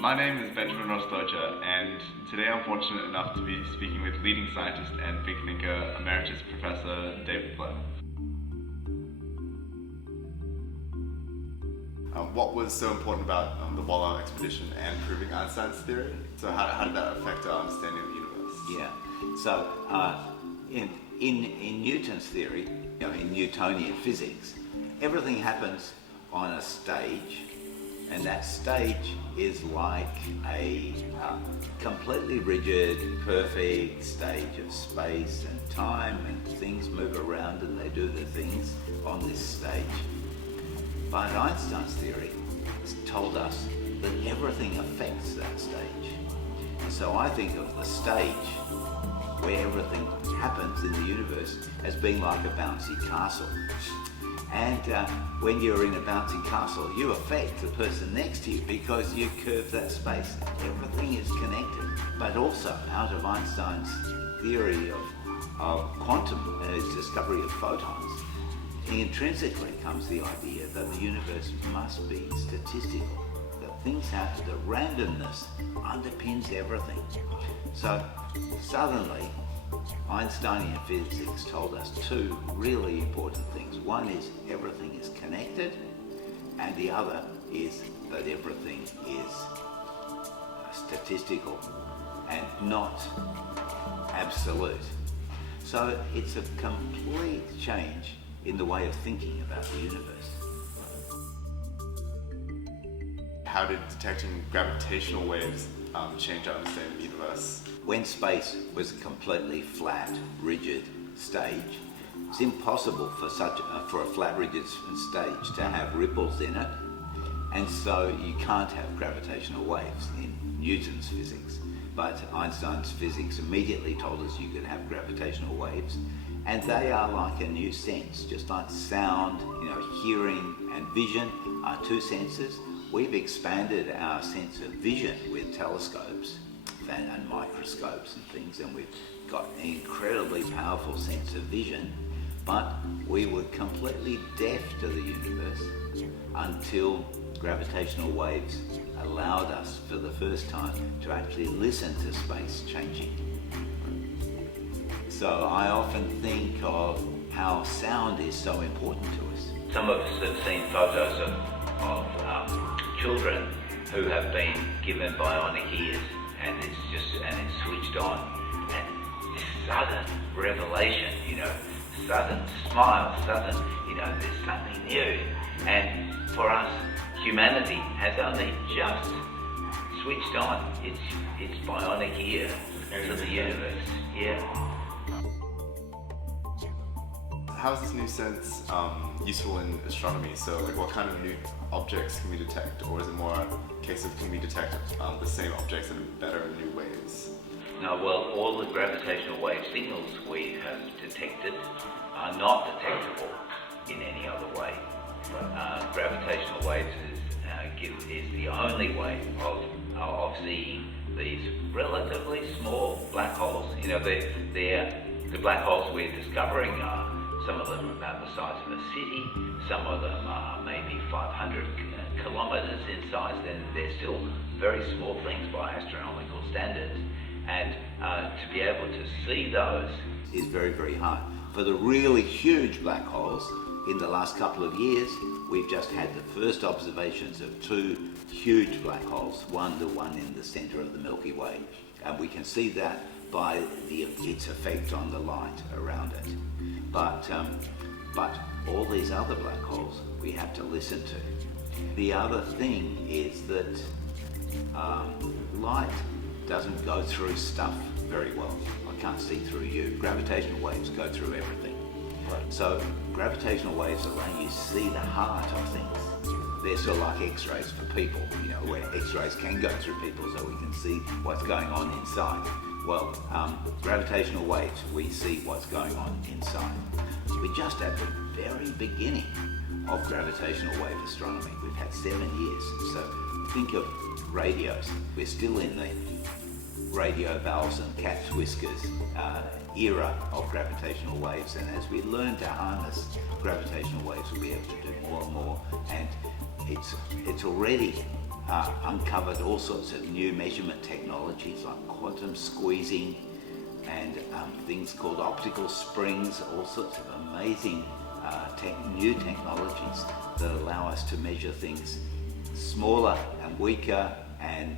My name is Benjamin Rossdeutscher, and today I'm fortunate enough to be speaking with leading scientist and big thinker, Emeritus Professor David Blair. What was so important about the Wallow expedition and proving Einstein's theory? So how did that affect our understanding of the universe? Yeah, so in Newton's theory, in Newtonian physics, everything happens on a stage, and that stage is like a completely rigid, perfect stage of space and time, and things move around and they do the things on this stage. But Einstein's theory told us that everything affects that stage. And so I think of the stage where everything happens in the universe as being like a bouncy castle. And when you're in a bouncy castle, you affect the person next to you because you curve that space. Everything is connected. But also, out of Einstein's theory of quantum, his discovery of photons, intrinsically comes the idea that the universe must be statistical, that things happen, that randomness underpins everything. So suddenly, Einsteinian physics told us two really important things. One is everything is connected, and the other is that everything is statistical and not absolute. So it's a complete change in the way of thinking about the universe. How did detecting gravitational waves change our understanding of the universe? When space was a completely flat, rigid stage, it's impossible for a flat, rigid stage to have ripples in it, and so you can't have gravitational waves in Newton's physics. But Einstein's physics immediately told us you could have gravitational waves, and they are like a new sense, just like sound, hearing and vision are two senses. We've expanded our sense of vision with telescopes and microscopes and things, and we've got an incredibly powerful sense of vision, but we were completely deaf to the universe until gravitational waves allowed us for the first time to actually listen to space changing. So I often think of how sound is so important to us. Some of us have seen photos of children who have been given bionic ears, and it's switched on, and this sudden revelation, sudden smile, sudden, there's something new. And for us, humanity has only just switched on its bionic ear to the universe. Yeah. How is this new sense useful in astronomy? So, what kind of new objects can we detect, or is it more a case of can we detect the same objects in better and new ways? No, well, all the gravitational wave signals we have detected are not detectable in any other way. Gravitational waves is the only way of seeing these relatively small black holes. The black holes we're discovering are some of them about the size of a city, some of them are maybe 500 kilometers in size, and they're still very small things by astronomical standards. And to be able to see those is very, very hard. For the really huge black holes, in the last couple of years, we've just had the first observations of two huge black holes, the one in the center of the Milky Way. And we can see that by its effect on the light around it. But all these other black holes we have to listen to. The other thing is that light doesn't go through stuff very well. I can't see through you. Gravitational waves go through everything. Right. So gravitational waves allow you to see the heart of things. They're sort of like X-rays for people, where X-rays can go through people so we can see what's going on inside. Well, gravitational waves, we see what's going on inside. We're just at the very beginning of gravitational wave astronomy. We've had 7 years. So think of radios. We're still in the radio valves and cat's whiskers era of gravitational waves, and as we learn to harness gravitational waves, we'll be able to do more and more. And it's already uncovered all sorts of new measurement technologies like quantum squeezing and things called optical springs, all sorts of amazing new technologies that allow us to measure things smaller and weaker and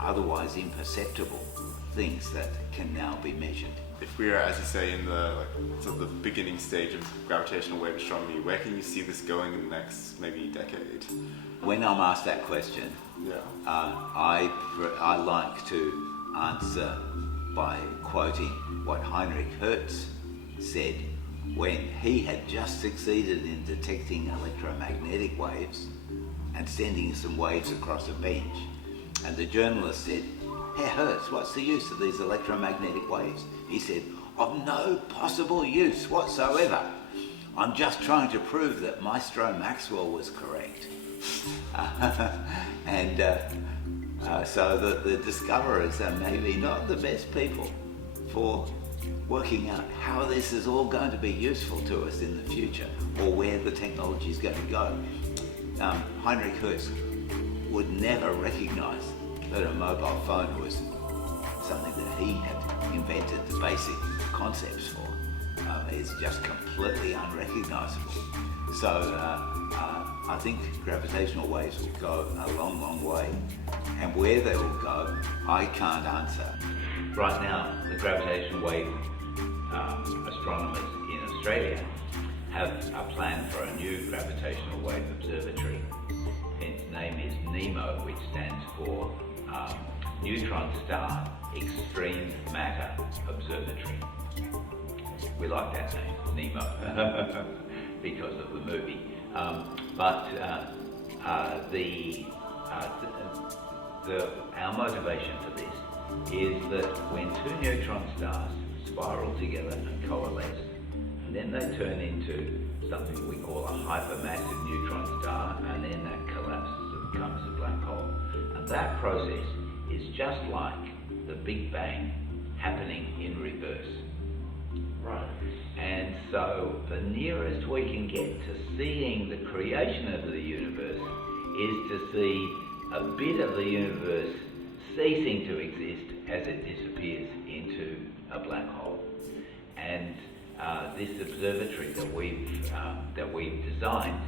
otherwise imperceptible things that can now be measured. If we are, as you say, in the sort of the beginning stage of gravitational wave astronomy, where can you see this going in the next maybe decade? When I'm asked that question, I like to answer by quoting what Heinrich Hertz said when he had just succeeded in detecting electromagnetic waves and sending some waves across a bench. And the journalist said, "Herr Hertz, what's the use of these electromagnetic waves?" He said, "Of no possible use whatsoever. I'm just trying to prove that Maestro Maxwell was correct." So the discoverers are maybe not the best people for working out how this is all going to be useful to us in the future or where the technology is going to go. Heinrich Hertz would never recognize that a mobile phone was something that he had invented the basic concepts for. It's just completely unrecognizable. So I think gravitational waves will go a long, long way. And where they will go, I can't answer. Right now, the gravitational wave astronomers in Australia have a plan for a new gravitational wave observatory. Its name is NEMO, which stands for Neutron Star Extreme Matter Observatory. We like that name, NEMO, because of the movie. Our motivation for this is that when two neutron stars spiral together and coalesce, and then they turn into something we call a hypermassive neutron star, and then that collapses and becomes a black hole. And that process is just like the Big Bang happening in reverse. Right. And so the nearest we can get to seeing the creation of the universe is to see a bit of the universe ceasing to exist as it disappears into a black hole. And this observatory that we've designed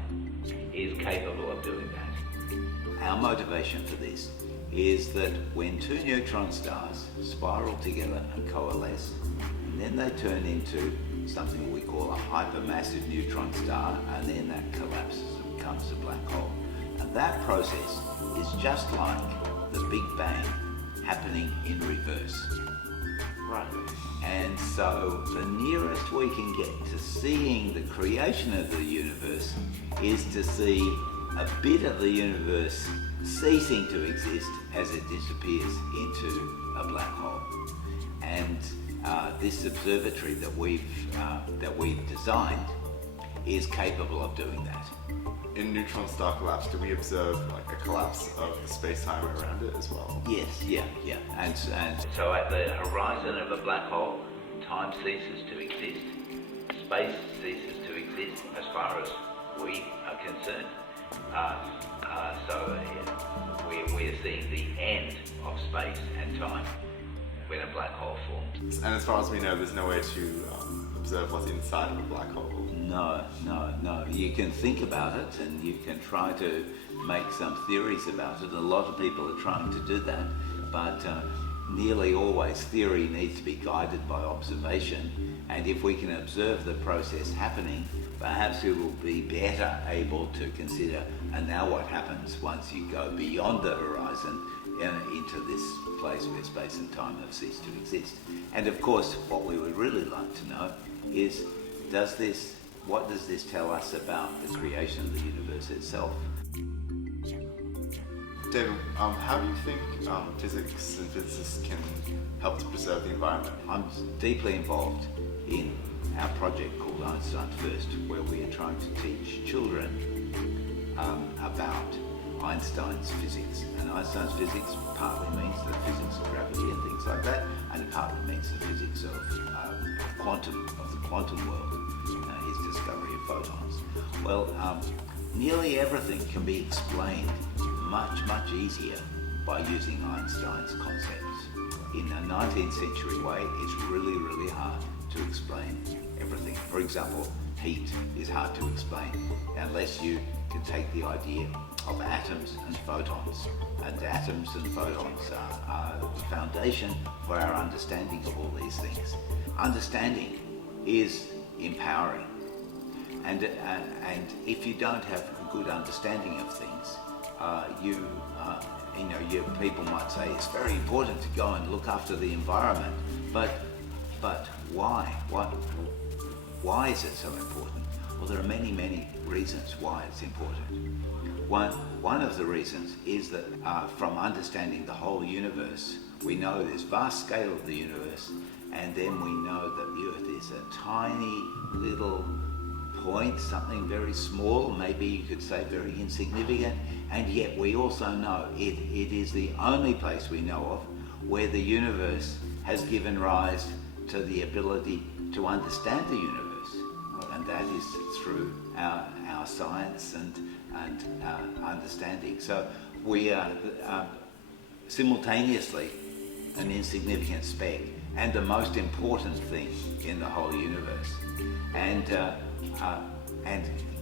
is capable of doing that. Our motivation for this is that when two neutron stars spiral together and coalesce, and then they turn into something we call a hypermassive neutron star, and then that collapses and becomes a black hole. And that process is just like the Big Bang happening in reverse. Right. And so the nearest we can get to seeing the creation of the universe is to see a bit of the universe ceasing to exist as it disappears into a black hole. And this observatory that we've designed is capable of doing that. In neutron star collapse, do we observe like a collapse of the space-time around it as well? Yes, yeah. And so at the horizon of a black hole, time ceases to exist. Space ceases to exist as far as we are concerned. We're seeing the end of space and time when a black hole forms. And as far as we know, there's no way to observe what's inside of a black hole. No. You can think about it and you can try to make some theories about it. A lot of people are trying to do that, but nearly always theory needs to be guided by observation. And if we can observe the process happening, perhaps we will be better able to consider, and now what happens once you go beyond the horizon into this place where space and time have ceased to exist. And of course, what we would really like to know is, what does this tell us about the creation of the universe itself? David, how do you think physics and physicists can help to preserve the environment? I'm deeply involved in our project called Einstein First, where we are trying to teach children about Einstein's physics. And Einstein's physics partly means the physics of gravity and things like that, and it partly means the physics of the quantum world, his discovery of photons. Well, nearly everything can be explained much, much easier by using Einstein's concepts. In a 19th century way, it's really, really hard to explain everything. For example, heat is hard to explain unless you can take the idea of atoms and photons. And atoms and photons are the foundation for our understanding of all these things. Understanding is empowering. And if you don't have a good understanding of things, people might say it's very important to go and look after the environment, but why? Why is it so important? Well, there are many, many reasons why it's important. One of the reasons is that from understanding the whole universe, we know this vast scale of the universe, and then we know that the Earth is a tiny little point, something very small, maybe you could say very insignificant, and yet we also know it is the only place we know of where the universe has given rise to the ability to understand the universe, and that is through our science and understanding. So we are simultaneously an insignificant speck and the most important thing in the whole universe. And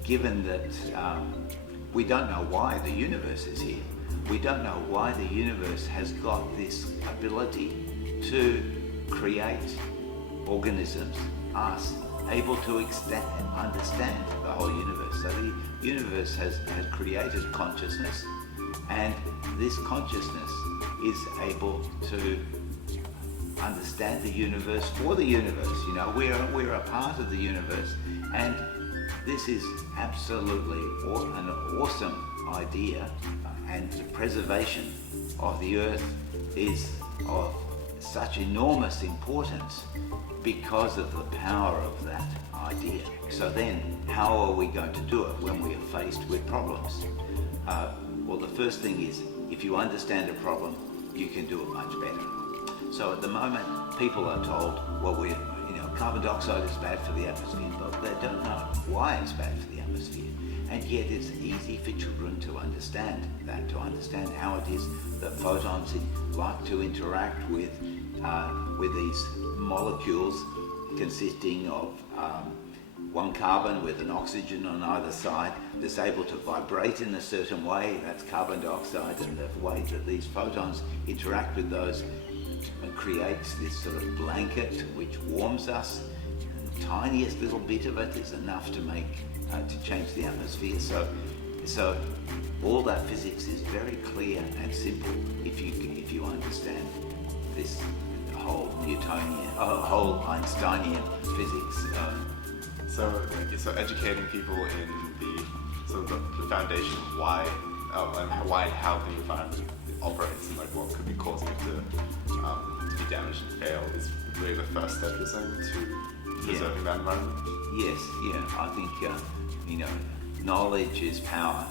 given that we don't know why the universe is here, we don't know why the universe has got this ability to create organisms, us, able to understand the whole universe. So the universe has created consciousness, and this consciousness is able to understand the universe for the universe. You know, we're a part of the universe, and this is absolutely an awesome idea, and the preservation of the Earth is of such enormous importance because of the power of that idea. So then, how are we going to do it when we are faced with problems? Well, the first thing is, if you understand a problem, you can do it much better. So at the moment, people are told, well, carbon dioxide is bad for the atmosphere, but they don't know why it's bad for the atmosphere. And yet it's easy for children to understand that, to understand how it is that photons like to interact with these molecules consisting of one carbon with an oxygen on either side that's able to vibrate in a certain way, that's carbon dioxide, and the way that these photons interact with those creates this sort of blanket which warms us. And the tiniest little bit of it is enough to change the atmosphere. So all that physics is very clear and simple if you understand this whole whole Einsteinian physics. So educating people in the foundation of why and how the environment operates and like what could be causing it to be damaged and fail is really the first step, you're saying, to preserving that environment? Yes, I think knowledge is power,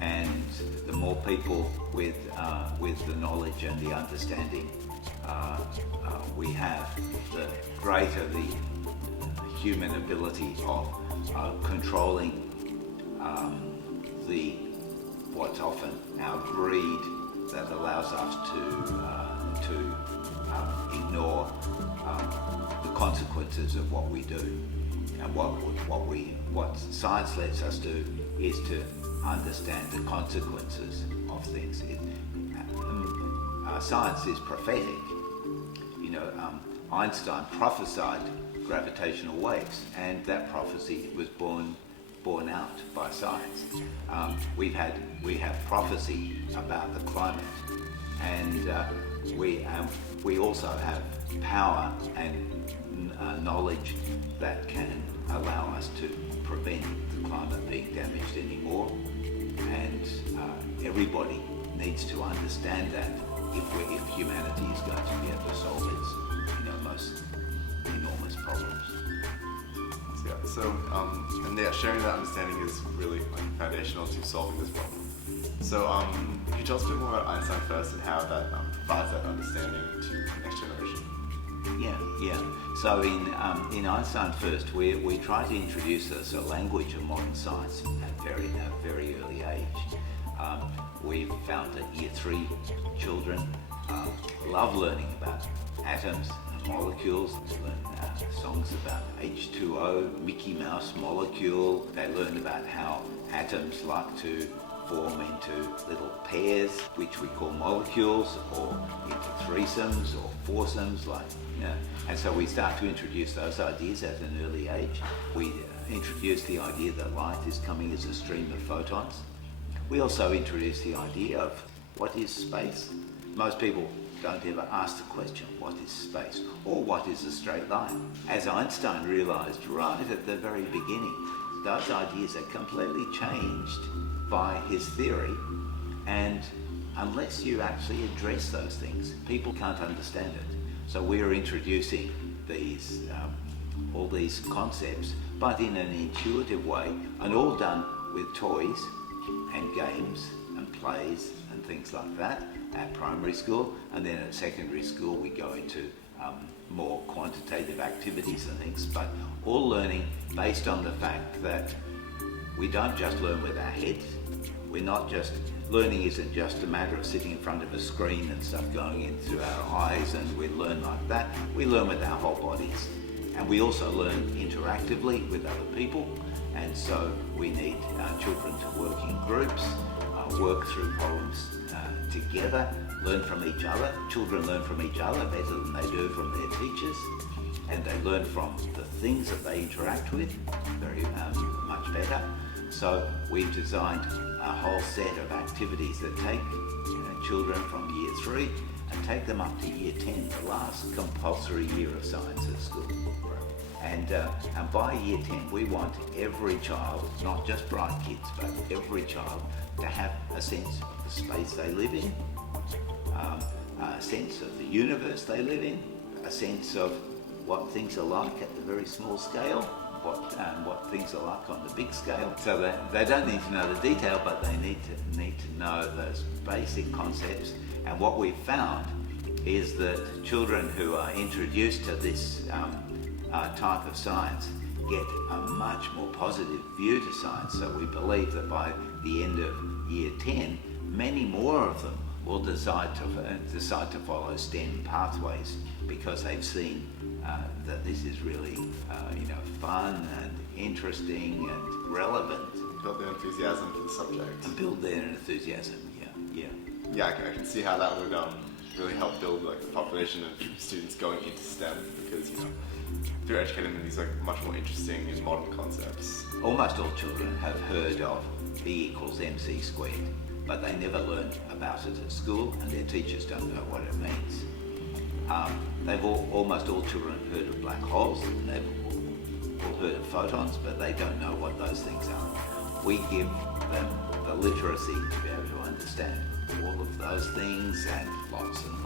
and the more people with the knowledge and the understanding we have, the greater the human ability of controlling what's often our greed that allows us to ignore the consequences of what we do. And what science lets us do is to understand the consequences of things. Science is prophetic. Einstein prophesied gravitational waves, and that prophecy was borne out by science. We have prophecy about the climate, and we also have power and knowledge that can allow us to prevent the climate being damaged anymore. And everybody needs to understand that if humanity is going to be able to solve its most enormous problems. Sharing that understanding is really foundational to solving this problem. So could you tell us a bit more about Einstein first and how that provides that understanding to the next generation? Yeah. So in Einstein first, we try to introduce a language of modern science at a very early age. We've found that Year 3 children love learning about atoms and molecules. They learn songs about H2O, Mickey Mouse molecule. They learn about how atoms like to form into little pairs, which we call molecules, or into threesomes or foursomes, and so we start to introduce those ideas at an early age. We introduce the idea that light is coming as a stream of photons. We also introduce the idea of what is space. Most people don't ever ask the question, what is space? Or what is a straight line? As Einstein realized right at the very beginning, those ideas are completely changed by his theory, and unless you actually address those things, people can't understand it. So we're introducing these all these concepts, but in an intuitive way, and all done with toys and games and plays and things like that at primary school, and then at secondary school we go into more quantitative activities and things, but all learning based on the fact that we don't just learn with our heads. Learning isn't just a matter of sitting in front of a screen and stuff going into our eyes and we learn like that. We learn with our whole bodies. And we also learn interactively with other people. And so we need children to work in groups, work through problems together, learn from each other. Children learn from each other better than they do from their teachers. And they learn from the things that they interact with very much better. So we've designed a whole set of activities that take children from Year 3 and take them up to Year 10, the last compulsory year of science at school. And by Year 10, we want every child, not just bright kids, but every child to have a sense of the space they live in, a sense of the universe they live in, a sense of what things are like at the very small scale, what things are like on the big scale. So they don't need to know the detail, but they need to know those basic concepts. And what we've found is that children who are introduced to this type of science get a much more positive view to science. So we believe that by the end of Year 10, many more of them will decide to follow STEM pathways because they've seen that this is really fun and interesting and relevant. Build their enthusiasm for the subject. And build their enthusiasm, yeah. Yeah, I can see how that would really help build the population of students going into STEM, because if you're educating them in these much more interesting and modern concepts. Almost all children have heard of B equals MC squared, but they never learn about it at school, and their teachers don't know what it means. Almost all children have heard of black holes, and they've all heard of photons, but they don't know what those things are. We give them the literacy to be able to understand all of those things and lots of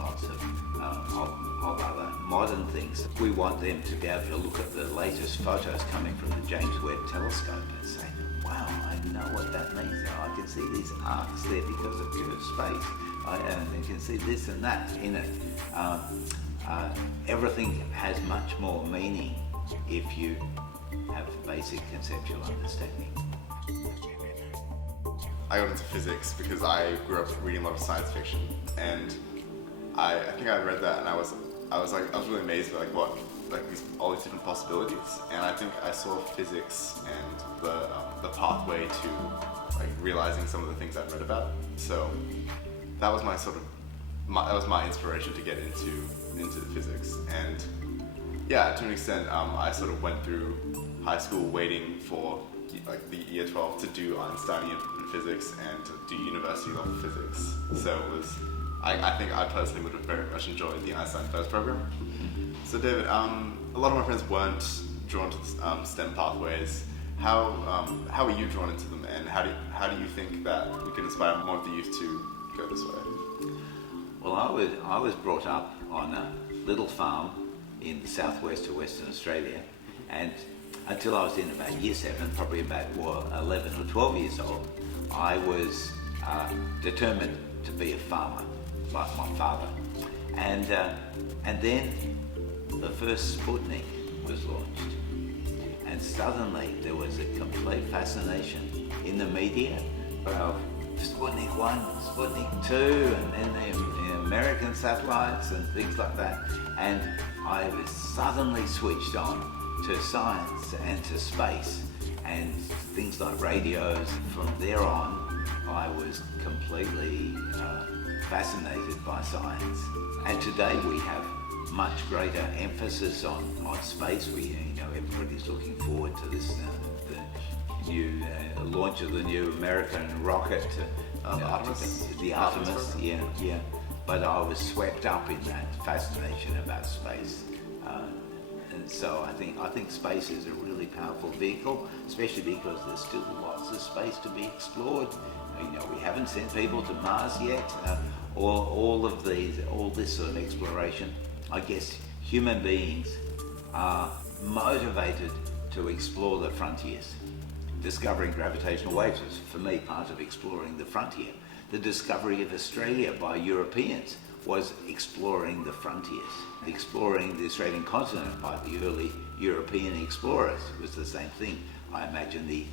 other modern things. We want them to be able to look at the latest photos coming from the James Webb Telescope and say, wow, I know what that means now. I can see these arcs there because of curved space. And you can see this and that in it. Everything has much more meaning if you have basic conceptual understanding. I got into physics because I grew up reading a lot of science fiction, and I think I read that and I was really amazed by all these different possibilities, and I think I saw physics and the pathway to realizing some of the things I'd read about. So that was my inspiration to get into physics. And yeah, to an extent, I sort of went through high school waiting for the year 12 to do Einsteinian physics and to do university level physics. So it was, I think I personally would have very much enjoyed the Einstein First program. So David, a lot of my friends weren't drawn to STEM pathways. How are you drawn into them, and how do you think that we can inspire more of the youth to go this way? Well, I was brought up on a little farm in the southwest of Western Australia, and until I was in about year 7, probably about 11 or 12 years old, I was determined to be a farmer, like my father. And then the first Sputnik was launched, and suddenly there was a complete fascination in the media of Sputnik 1, Sputnik 2, and then the American satellites and things like that. And I was suddenly switched on to science and to space and things like radios. From there on, I was completely fascinated by science. And today we have much greater emphasis on space. Everybody's looking forward to this, the new launch of the new American rocket, Artemis. the Artemis. Yeah. But I was swept up in that fascination about space, and so I think space is a really powerful vehicle, especially because there's still lots of space to be explored. We haven't sent people to Mars yet. All this sort of exploration. I guess human beings are motivated to explore the frontiers. Discovering gravitational waves was, for me, part of exploring the frontier. The discovery of Australia by Europeans was exploring the frontiers. Exploring the Australian continent by the early European explorers was the same thing. I imagine the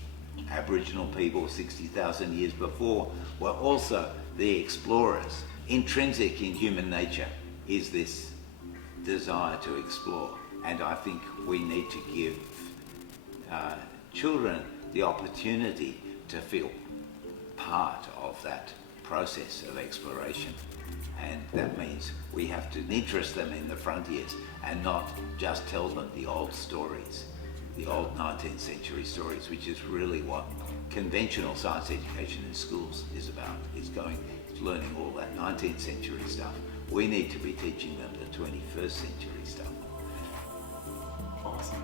Aboriginal people 60,000 years before were also the explorers. Intrinsic in human nature is this desire to explore, and I think we need to give children the opportunity to feel part of that process of exploration, and that means we have to interest them in the frontiers and not just tell them the old stories, the old 19th century stories, which is really what conventional science education in schools is about. It's learning all that 19th century stuff. We need to be teaching them the 21st century stuff. Awesome.